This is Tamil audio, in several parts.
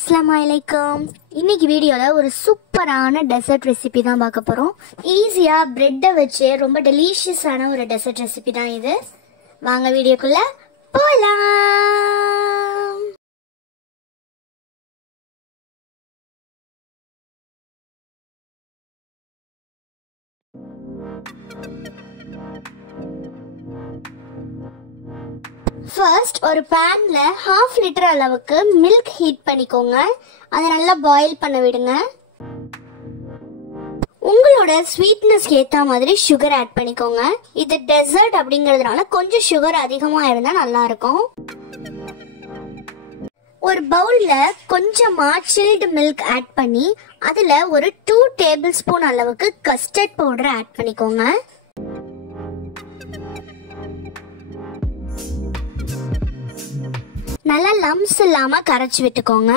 Assalamualaikum. இன்னைக்கு வீடியோல ஒரு சூப்பரான டெசர்ட் ரெசிபி தான் பார்க்க போறோம். ஈஸியா பிரெட்டை வச்சு ரொம்ப டெலிஷியஸான ஒரு டெசர்ட் ரெசிபி தான் இது. வாங்க வீடியோக்குள்ள போலாம். ஃபர்ஸ்ட் ஒரு பேன்ல 1/2 லிட்டர் அளவுக்கு மில்க் ஹீட் பண்ணிக்கோங்க. அதை நல்லா பாயில் பண்ண விடுங்க. உங்களோட ஸ்வீட்னஸ்க்கு ஏத்த மாதிரி சுகர் ஆட் பண்ணிக்கோங்க. இது டெசர்ட் அப்படிங்கிறதுனால கொஞ்சம் சுகர் அதிகமா இருந்தா நல்லா இருக்கும். ஒரு பவுல்ல கொஞ்சமா சில்டு மில்க் ஆட் பண்ணி அதுல ஒரு 2 டேபிள் ஸ்பூன் அளவுக்கு கஸ்டர்ட் பவுடர் ஆட் பண்ணிக்கோங்க. நல்லா லம்ஸ் இல்லாம கரைச்சி விட்டுக்கோங்க.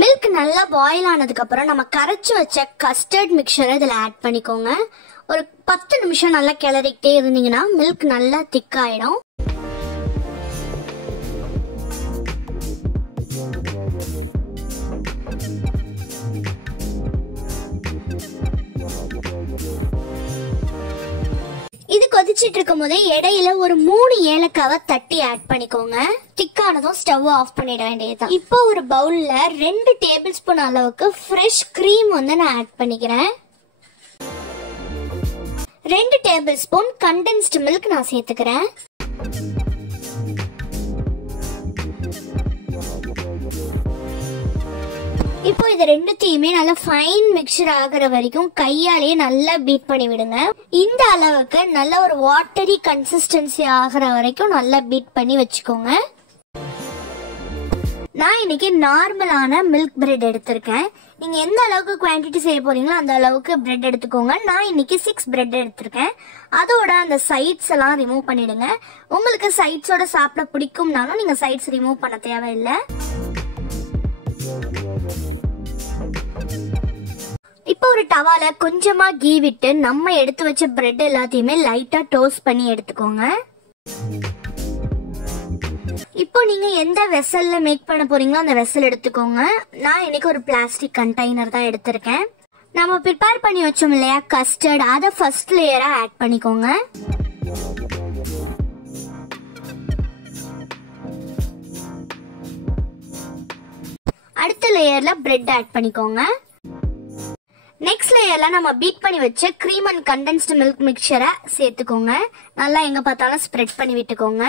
மில்க் நல்லா பாயில் ஆனதுக்கு அப்புறம் நம்ம கரைச்சு வச்ச கஸ்டர்ட் மிக்சரை இதுல ஆட் பண்ணிக்கோங்க. ஒரு 10 நிமிஷம் நல்லா கிளறிக்கிட்டே இருந்தீங்கன்னா மில்க் நல்லா திக் ஆயிடும். இது கொதிச்சிட்டு இருக்கும் போதே இடையில ஒரு 3 ஏலக்காவை தட்டி ஆட் பண்ணிக்கோங்க. திக்கானதும் ஸ்டவ் ஆஃப் பண்ணிட வேண்டியதுதான். இப்போ ஒரு பவுல்ல 2 டேபிள் ஸ்பூன் அளவுக்கு ஃப்ரெஷ் கிரீம் நான் ஆட் பண்ணிக்கிறேன். 2 டேபிள் ஸ்பூன் கண்டென்ஸ்டு மில்க் நான் சேர்த்துக்கிறேன். இப்போ இது ரெண்டுத்தையுமே நல்லா ஃபைன் மிக்சர் ஆகுற வரைக்கும் கையாலேயே நல்லா பீட் பண்ணி விடுங்க. இந்த அளவுக்கு நல்ல ஒரு வாட்டரி கன்சிஸ்டன்சி ஆகுற வரைக்கும் நல்லா பீட் பண்ணி வச்சுக்கோங்க. நான் இன்னைக்கு நார்மலான மில்க் பிரெட் எடுத்திருக்கேன். நீங்க எந்த அளவுக்கு குவான்டிட்டி செய்ய போறீங்களோ அந்த அளவுக்கு பிரெட் எடுத்துக்கோங்க. நான் இன்னைக்கு 6 பிரெட் எடுத்திருக்கேன். அதோட அந்த சைட்ஸ் எல்லாம் ரிமூவ் பண்ணிடுங்க. உங்களுக்கு சைட்ஸோட சாப்பிட பிடிக்கும்னாலும் நீங்க சைட்ஸ் ரிமூவ் பண்ண தேவையில்லை. இப்போ ஒரு டவால கொஞ்சமா கீ விட்டு நம்ம எடுத்து வச்ச பிரெட் எல்லாத்தையுமே லைட்டா டோஸ்ட் பண்ணி எடுத்துக்கோங்க. இப்போ நீங்க எந்த வெசல்ல மேக் பண்ண போறீங்களோ அந்த வெசல் எடுத்துக்கோங்க. நான் இன்னைக்கு ஒரு பிளாஸ்டிக் கண்டெய்னர் தான் எடுத்திருக்கேன். நம்ம ப்ரிப்பேர் பண்ணி வச்சோம் இல்லையா கஸ்டர்ட், அதை ஃபர்ஸ்ட் லேயரா ஆட் பண்ணிக்கோங்க. அடுத்த லேயர்ல பிரெட் ஆட் பண்ணிக்கோங்க. நெக்ஸ்ட் லேயர்ல நம்ம பீட் பண்ணி வச்ச கிரீம் அண்ட் கண்டென்ஸ்டு மில்க் மிக்சரை சேர்த்துக்கோங்க. நல்லா எங்க பார்த்தாலும் ஸ்ப்ரெட் பண்ணி விட்டுக்கோங்க.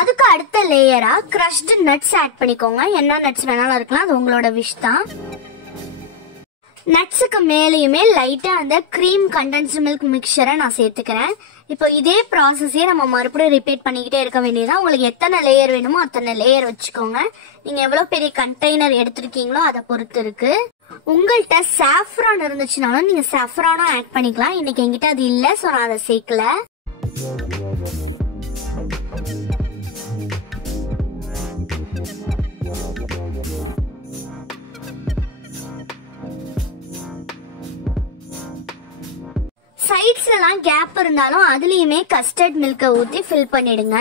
அதுக்கு அடுத்த லேயரா கிரஷ்டு நட்ஸ் ஆட் பண்ணிக்கோங்க. என்ன நட்ஸ் வேணாலும் இருக்கலாம், அது உங்களோட விஷ் தான். நட்ஸுக்கு மேலேயுமே லைட்டா அந்த கிரீம் கண்டென்ஸ்டு மில்க் மிக்சரை நான் சேர்த்துக்கிறேன். இப்போ இதே ப்ராசஸே நம்ம மறுபடியும் ரிப்பீட் பண்ணிக்கிட்டே இருக்க வேண்டியதான். உங்களுக்கு எத்தனை லேயர் வேணுமோ அத்தனை லேயர் வச்சுக்கோங்க. நீங்க எவ்வளவு பெரிய கண்டெய்னர் எடுத்திருக்கீங்களோ அதை பொறுத்து இருக்கு. உங்கள்கிட்ட சாஃப்ரான் இருந்துச்சுனாலும் நீங்க சாஃப்ரானும் ஆட் பண்ணிக்கலாம். இன்னைக்கு என்கிட்ட அது இல்லை, ஸோ நான் அதை சேர்க்கல. சைட்ஸ்ல எல்லாம் கேப் இருந்தாலும் அதுலயுமே கஸ்டர்ட் மில்க ஊத்தி ஃபில் பண்ணிடுங்க.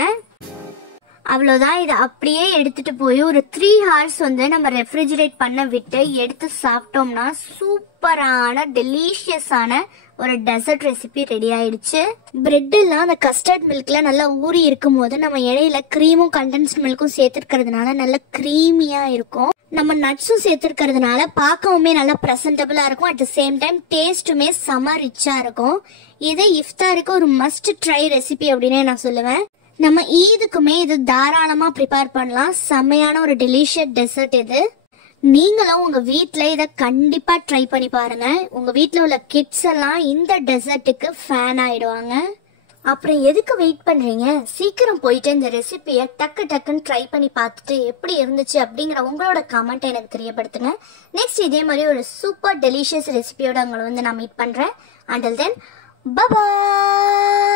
அவ்வளவுதான். இதை அப்படியே எடுத்துட்டு போய் ஒரு 3 hours நம்ம ரெஃப்ரிஜரேட் பண்ண விட்டு எடுத்து சாப்பிட்டோம்னா சூப்பரான டெலிஷியஸான ஒரு டெசர்ட் ரெசிபி ரெடி ஆயிடுச்சு. பிரெட் எல்லாம் அந்த கஸ்டர்ட் மில்க்ல நல்லா ஊறி இருக்கும் போது நம்ம இடையில கிரீமும் கண்டென்ஸ்ட் மில்க்கும் சேர்த்துக்கிறதுனால நல்ல கிரீமியா இருக்கும். நம்ம நட்ஸும் சேர்த்துக்கிறதுனால பார்க்கவுமே நல்லா ப்ரெசன்டபிளா இருக்கும். அட் த சேம் டைம் டேஸ்ட்டுமே செம ரிச்சா இருக்கும். இது இஃப்தாருக்கு ஒரு மஸ்ட் ட்ரை ரெசிபி அப்படின்னே நான் சொல்லுவேன். நம்ம ஈதுக்குமே இது தாராளமா ப்ரிப்பேர் பண்ணலாம். செம்மையான ஒரு டெலிஷியஸ் டெசர்ட் இது. நீங்களும் உங்க வீட்ல இதை கண்டிப்பா ட்ரை பண்ணி பாருங்க. உங்க வீட்ல உள்ள கிட்ஸ் எல்லாம் இந்த டெசர்ட்டுக்கு ஃபேன் ஆயிடுவாங்க. அப்புறம் எதுக்கு வெயிட் பண்றீங்க? சீக்கிரம் போயிட்டு இந்த ரெசிபியை டக்குன்னு ட்ரை பண்ணி பார்த்துட்டு எப்படி இருந்துச்சு அப்படிங்கிற உங்களோட கமெண்ட் எனக்கு தெரியப்படுத்துங்க. நெக்ஸ்ட் இதே மாதிரி ஒரு சூப்பர் டெலிஷியஸ் ரெசிபியோட உங்களை நான் மீட் பண்றேன். Until then, bye bye.